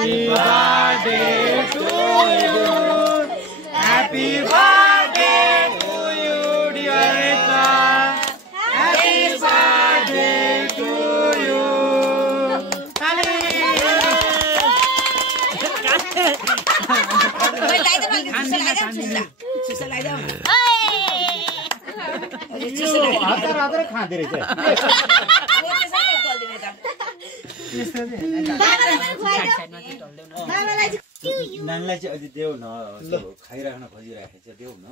Happy birthday to you. Happy birthday to you, dear Rita. Happy birthday to you. नानीलाई चाहिँ अझै देऊ न खाइराख्न खोजिराखेको छ देऊ न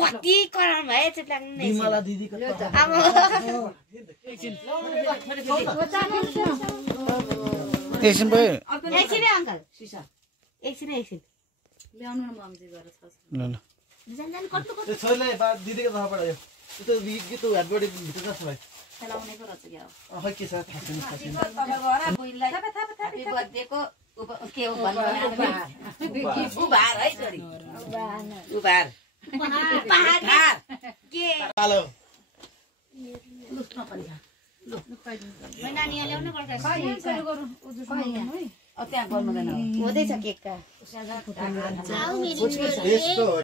कति कराउनु भयो बिमला दिदीको एकछिन भयो एकछिन अङ्कल सिसा एकछिन ल्याउनु न मम्मी गरेर ल ल छोरीलाई दिदीको तर्फबाट यो त्यो गीत हातबाट भित्र जस्तो भयो चलाउनेको रहेछ क्या खै के छ थाहा छैन ह्यापी बर्थडेको के हो भन्नु उपहार है छोरी उपहार के हेलो नानी ल्याउनु पर्छ त्यहाँ गर्नु हुँदैछ केकका